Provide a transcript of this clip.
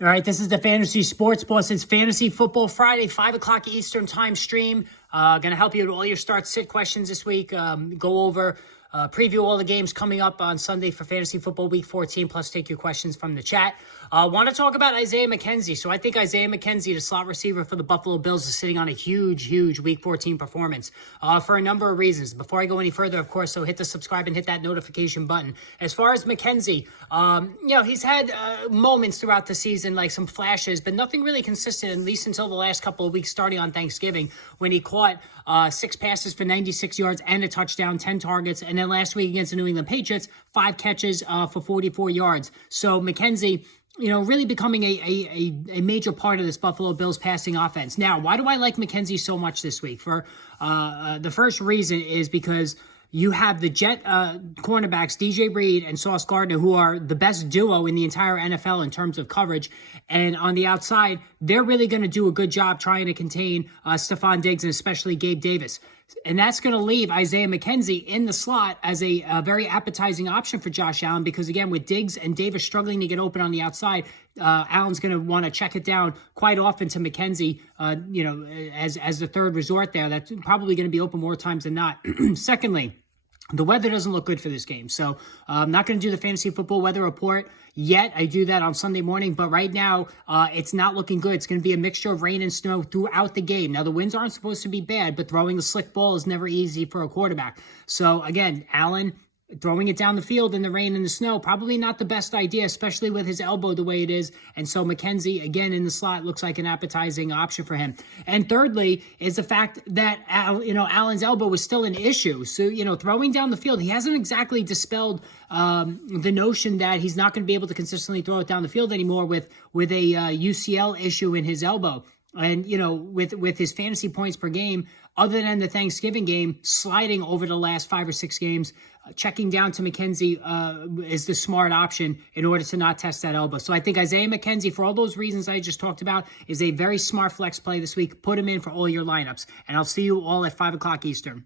All right, this is the Fantasy Sports Boss. It's Fantasy Football Friday, 5 o'clock Eastern Time stream. Going to help you with all your start-sit questions this week. Go over, preview all the games coming up on Sunday for Fantasy Football Week 14, plus take your questions from the chat. Want to talk about Isaiah McKenzie. So I think Isaiah McKenzie, the slot receiver for the Buffalo Bills, is sitting on a huge Week 14 performance for a number of reasons. Before I go any further, of course, so hit the subscribe and hit that notification button. As far as McKenzie, he's had moments throughout the season, like some flashes, but nothing really consistent, at least until the last couple of weeks starting on Thanksgiving, when he caught 6 passes for 96 yards and a touchdown, 10 targets, and then last week against the New England Patriots, 5 catches for 44 yards. So McKenzie, really becoming a major part of this Buffalo Bills passing offense. Now, why do I like McKenzie so much this week? For the first reason is because you have the Jet cornerbacks, DJ Reed and Sauce Gardner, who are the best duo in the entire NFL in terms of coverage. And on the outside, they're really going to do a good job trying to contain Stephon Diggs and especially Gabe Davis. And that's going to leave Isaiah McKenzie in the slot as a very appetizing option for Josh Allen because, again, with Diggs and Davis struggling to get open on the outside, Allen's going to want to check it down quite often to McKenzie, as the third resort there. That's probably going to be open more times than not. Secondly, the weather doesn't look good for this game. So I'm not going to do the fantasy football weather report yet. I do that on Sunday morning. But right now, it's not looking good. It's going to be a mixture of rain and snow throughout the game. Now, the winds aren't supposed to be bad, but throwing a slick ball is never easy for a quarterback. So, again, Allen throwing it down the field in the rain and the snow, probably not the best idea, especially with his elbow the way it is. And so McKenzie, again, in the slot, looks like an appetizing option for him. And thirdly is the fact that, Allen's elbow was still an issue. So, throwing down the field, he hasn't exactly dispelled the notion that he's not going to be able to consistently throw it down the field anymore with a UCL issue in his elbow. And, with his fantasy points per game, other than the Thanksgiving game, sliding over the last 5 or 6 games, checking down to McKenzie is the smart option in order to not test that elbow. So I think Isaiah McKenzie, for all those reasons I just talked about, is a very smart flex play this week. Put him in for all your lineups. And I'll see you all at 5 o'clock Eastern.